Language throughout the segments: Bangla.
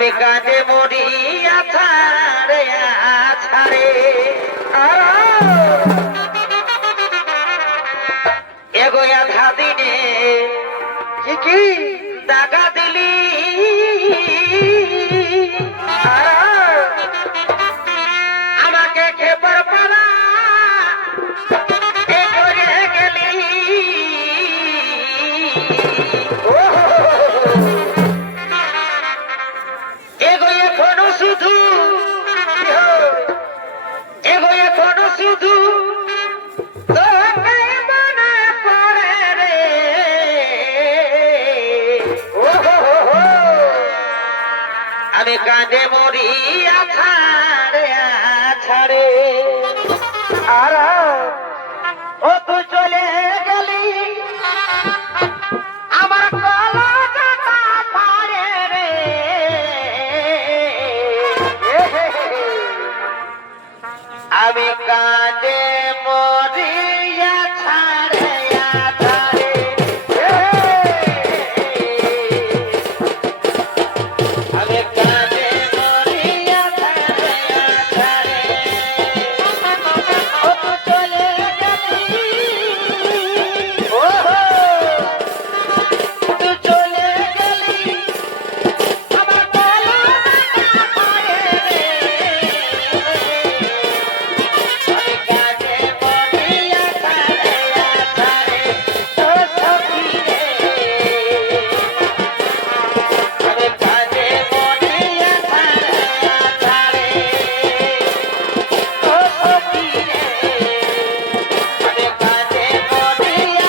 আমি কাঁদে মরিয়া ছাড়ে ছাড়ে এগোয়া ধাদিনে কি টাকা দিলি আমাকে খেপার পারা গেলি এগো এখনো শুধু এগো এখনো শুধু আমি কাঁদে মরিয়া ছাড়ে ছাড়ে আর ও তুই চলে গেলি আমার কলকাতা পারে রে আমি কাঁদে মরিয়া ছাড়ে ছাড়ে আমি কাঁদে মরিয়া ছাড়ে ছাড়ে ও তুই চলে গেলি ও তুই চলে গেলি আমার কলকাতা পারে রে আমি কাঁদে মরিয়া ছাড়ে ছাড়ে ও সখী রে আমি কাঁদে মরিয়া ছাড়ে ছাড়ে ও সখী রে আমি কাঁদে মরিয়া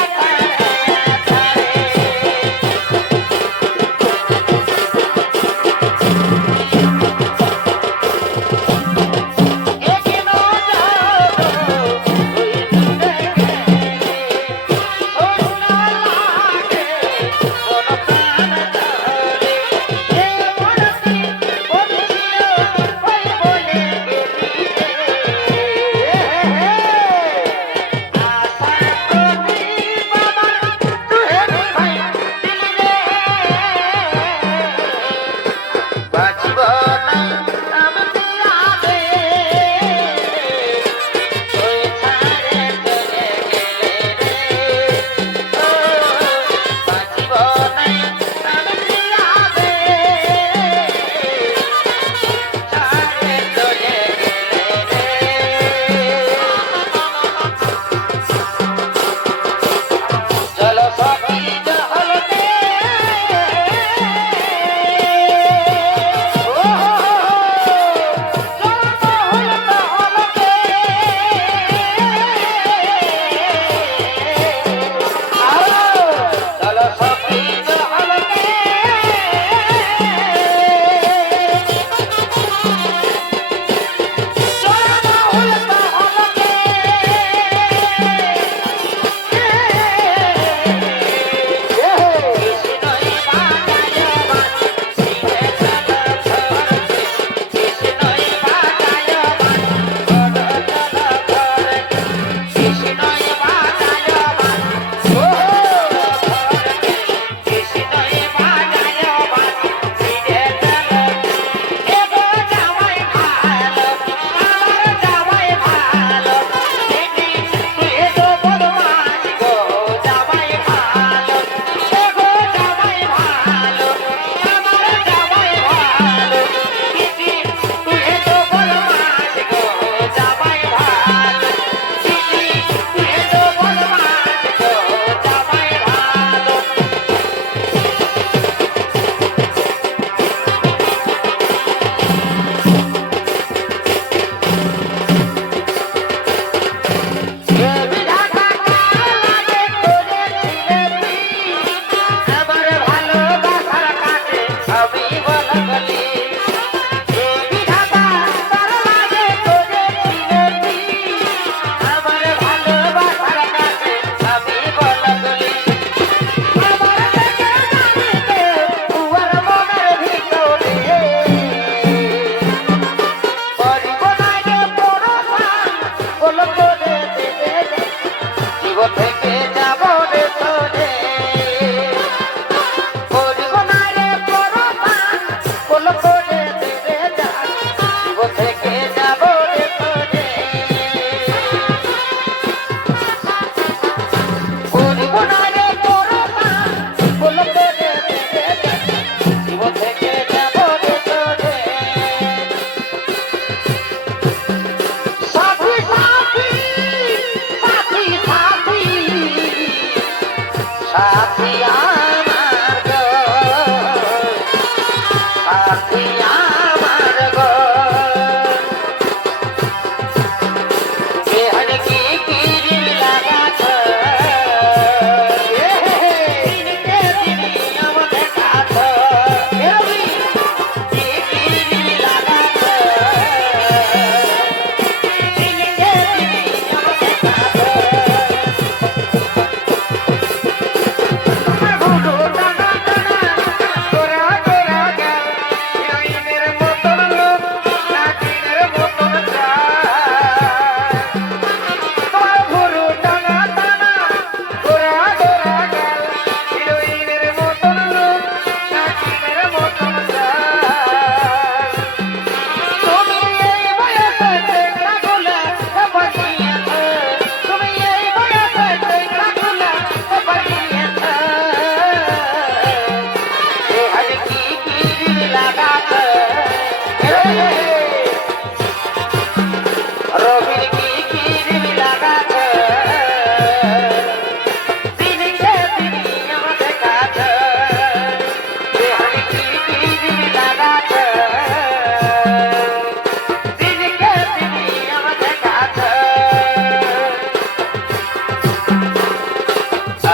Look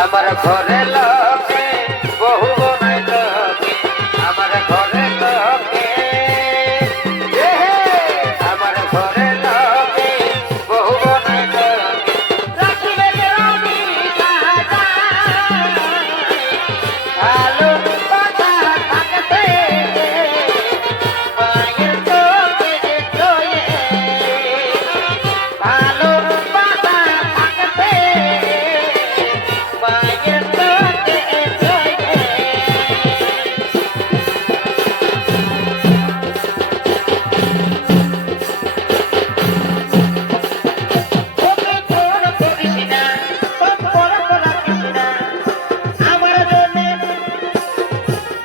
আমার ঘরে লোকে বহু বনাই লোকে আমার ঘরে লোকে আমার ঘরে লোকে বহু বনাই লোকে রাখিবে আমি ভালো কথা থাকতে মায়ের চোখে চয়ে ভালো কথা থাকতে মায়ের চোখে চয়ে ওকে ফোন করিস না ফোন করিস না আমার জন্য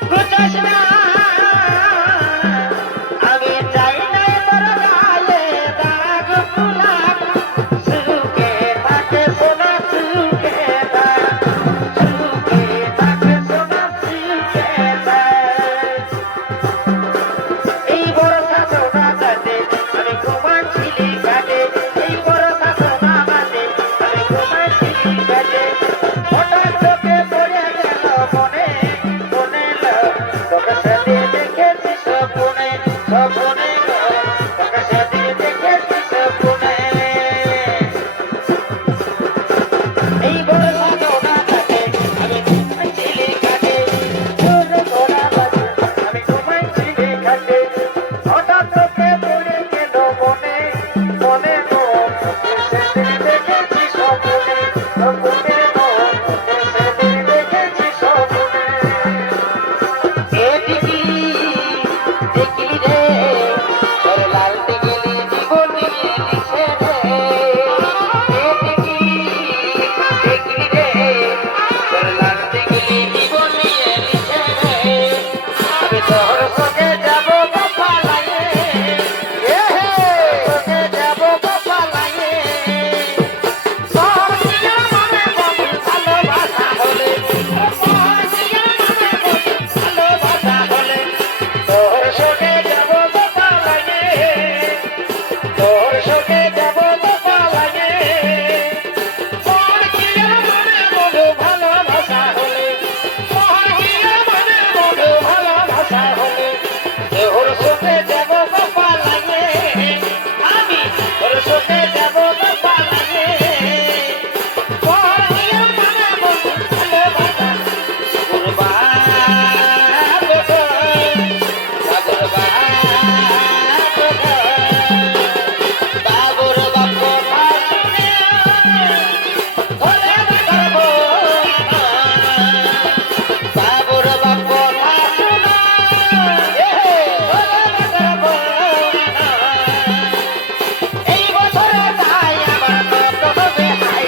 বুঝাস না আমি চাই না তোর গায়ে দাগ গোলাপ সুখে থাকে সোনা সুখে থাকে সোনা সুখে এই বরষা সোনা কাটে আমি ঘুমাচ্ছিলি কাটে এই বরষা সোনা কাটে আমি ঘুমাচ্ছিলি কাটে হঠাৎ চোখে পড়ে গেল মনে মনে তোকে সাথে দেখেছি স্বপ্নে স্বপ্নে তোকে সাথে দেখেছি স্বপ্নে এই বরষা সোনা কাটে আমি ঘুমাচ্ছিলি কাটে সোনা কাটে আমি ঘুমাচ্ছিলি কাটে হঠাৎ চোখে পড়ে গেল মনে মনে সেদিন দেখেছি স্বপ্নে স্বপ্নে সেদিন দেখেছি স্বপ্নে এদিকে দেখলি রে তোর লাল দিগলি জীবন নিয়ে লিখে রে এদিকে দেখলি রে তোর লাল দিগলি জীবন নিয়ে লিখে রে আমি তোর সঙ্গে যাব বাবা লাগে সঙ্গে যাব বাবা লাগে তোর দিয়া মনে বন্ধু ভালোবাসা হলে তোর দিয়া মনে বন্ধু ভালোবাসা হলে তোর সঙ্গে যাব বাবা লাগে তোর সঙ্গে যাব বাবা লাগে তোর দিয়া মনে বন্ধু ভালোবাসা হলে তোর দিয়া মনে বন্ধু ভালোবাসা হলে তোর সঙ্গে যাব বাবা লাগে আমি তোর সঙ্গে যাব বাবা লাগে তোর দিয়া মনে বন্ধু ভালোবাসা বাবুর বাপ ভাসুনে ধরে ধরব বাবুর বাপ ভাসুনে ধরে ধরব এই বছরে তাই আমার নতুন বেহাই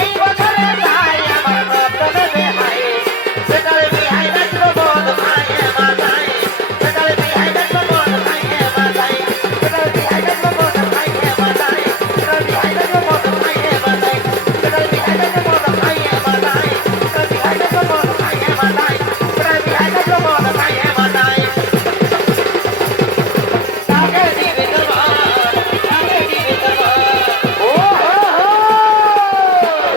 এই বছরে তাই আমার নতুন বেহাই সেটারে বিহাই রাখলো বদ ভাইয়ে মাথায় সেটারে বিহাই রাখলো বদ ভাইয়ে মাথায় সেটারে বিহাই রাখলো বদ ভাইয়ে মাথায় সেটারে বিহাই রাখলো বদ ভাইয়ে মাথায় সেটারে বিহাই রাখলো বদ ভাইয়ে মাথায় সেটারে বিহাই রাখলো বদ ভাইয়ে মাথায় সেটারে বিহাই রাখলো বদ ভাইয়ে মাথায় তাকে দিবি তোমার তাকে দিবি তোমার ও হো হো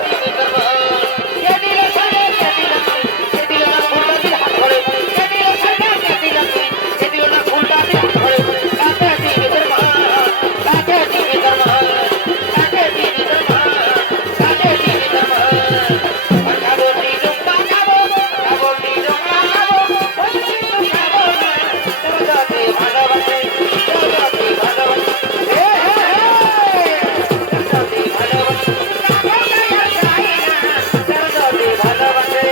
দিবি তোমার কে দিলে ছাড়ে কে দিলে কে দিলে না ফুলটা দিয়ে হাত ধরে কে দিলে ছাড়ে কে দিলে কে দিলে না ফুলটা দিয়ে হাত ধরে তাকে দিবি তোমার তাকে দিবি তোমার তাকে দিবি তোমার তাকে দিবি তোমার পাঠাবো নিরুম পাঠাবো পাঠাবো নিরুম পাঠাবো ওই নিরুম খাবো না তোর যদি ভালোবাসে তোর যদি ভালোবাসে হে হে হে তোর যদি ভালোবাসে তাকে গায়ে গায়ে না তোর যদি ভালোবাসে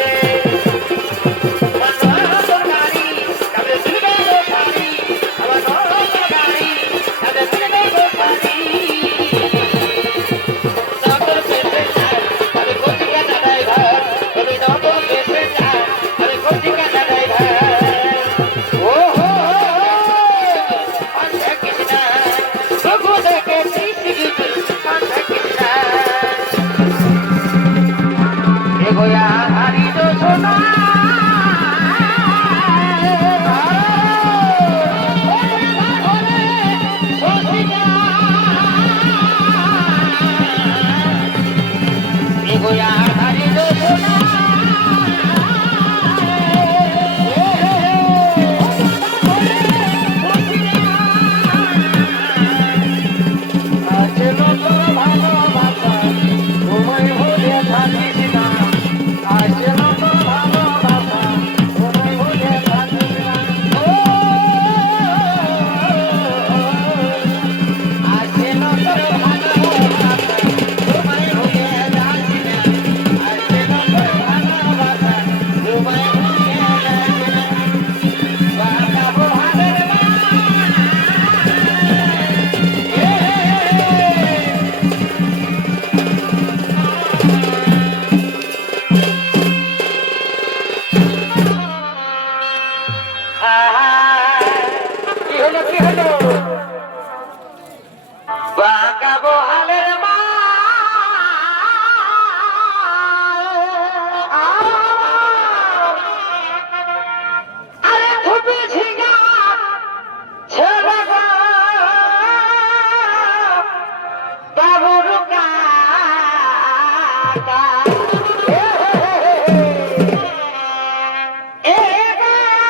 আমার নতুন গাড়ি তবে ফিরে গো শাড়ি আমার নতুন গাড়ি তবে ফিরে গো শাড়ি নতুন পেশে চাই আমি কোটি কাটা ড্রাইভার তুমি নতুন পেশে চাই আমি কোটি কাটা ড্রাইভার ও হো হন্ডা কৃষ্ণা প্রভু দেখে কৃষ্ণ হন্ডা কৃষ্ণা এগোয়া হারি তো সোনা এগোয়া হারি তো সোনা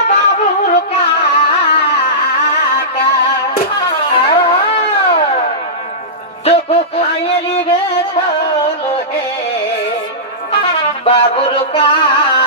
বাবুর কাকা চোখ খাইয়ে গেছ হে বাবুর কাকা